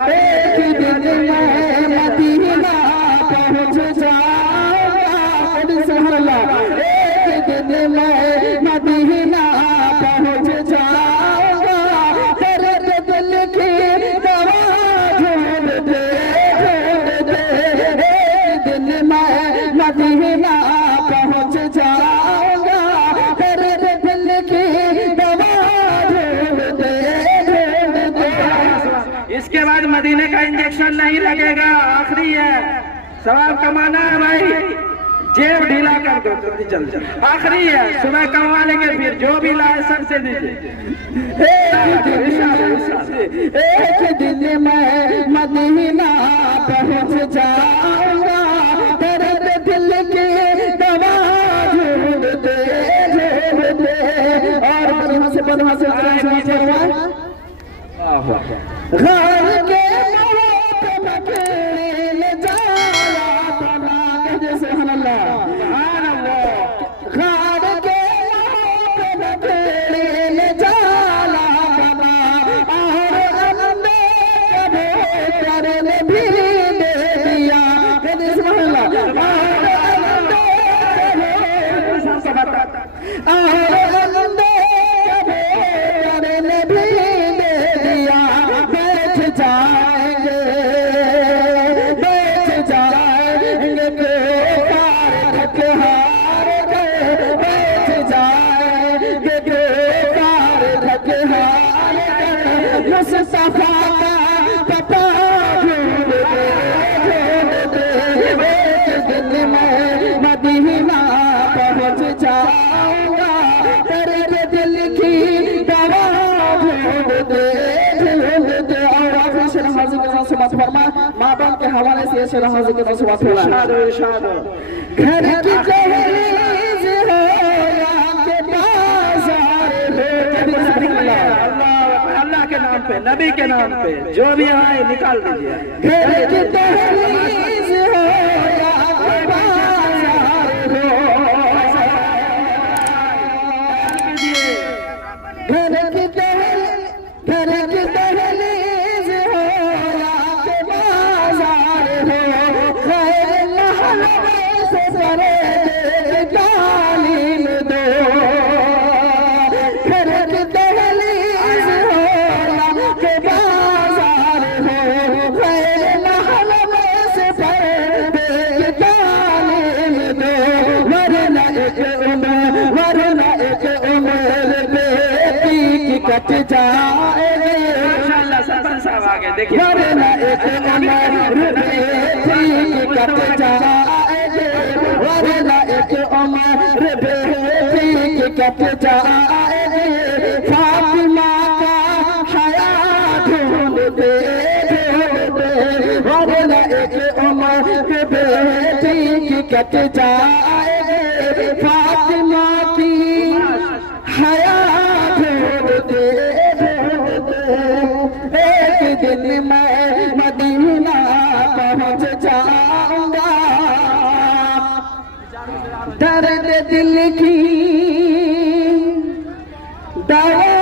एक दिन मैं मदीना पहुंच जाऊंगा, सुभानअल्लाह। एक दिन मैं मदीना पहुंच जाऊंगा, तेरे दिल की दवा ढूंढ दे, ढूंढ दे। एक दिन मैं मदीना पहुंच जाऊंगा, तेरे दिल की दवा ढूंढ दे, ढूंढ दे। इसके बाद मदीने का इंजेक्शन नहीं लगेगा, आखिरी है, सवाब कमाना है भाई, जेब ढीला कर दो जल्दी जल्दी, आखिरी है, सुबह कमा लेंगे फिर जो भी लाए सबसे दीजिए। एक दिन मैं मदीना पहुंच जाऊंगा, तेरे दिल की दवा ढूंढ दे, ढूंढ दे। और बदहा से घर के मौत मकेल जाला बना के, सुभानअल्लाह। घर के मौत मकेल जाला बना, और अंधे कभी करने भी दे दिया, सुभानअल्लाह। और अंधे कभी करने भी दे दिया, बैठ जाएंगे के पार थक हार गए, बैठ जाएंगे के पार थक हार गए। मुस्तफा का पता ढूंढ दे, ढूंढ दे। एक दिन मैं मदीना पहुंच जाऊंगा, तेरे दिल की दवा ढूंढ दे, ढूंढ दे। और आखिरी शेर हाजिर के साथ समाप्त फरमा, माँ बाप के हवाले से ये शेर हाजिर के साथ समाप्त फरमा। घर की दहलीज हो या के बाजार हो, अल्लाह के नाम पे, नबी के नाम पे, जो भी आए निकाल दीजिए। घर की दहलीज हो या के बाजार हो, घर की दहलीज हो या के बाजार हो, खैर महल से सरे तालीम दो। घर की दहलीज हो या के बाजार हो, खैर महल से सरे तालीम दो। वरना एक उम्र बेटी की कट जाएगी, माशाअल्लाह सरपंच साहब आगे देखिए। वरना एक उम्र बेटी की कट जाएगी, वरना एक उम्र बेटी की कट जाएगी। फातिमा का हया ढूंढ दे, ढूंढ दे। वरना एक उम्र बेटी की कट जाएगी, फातिमा की हया ढूंढ दे, ढूंढ दे। एक दिन मैं मदीना पहुंच जाऊंगा, दर्द दिल की दवा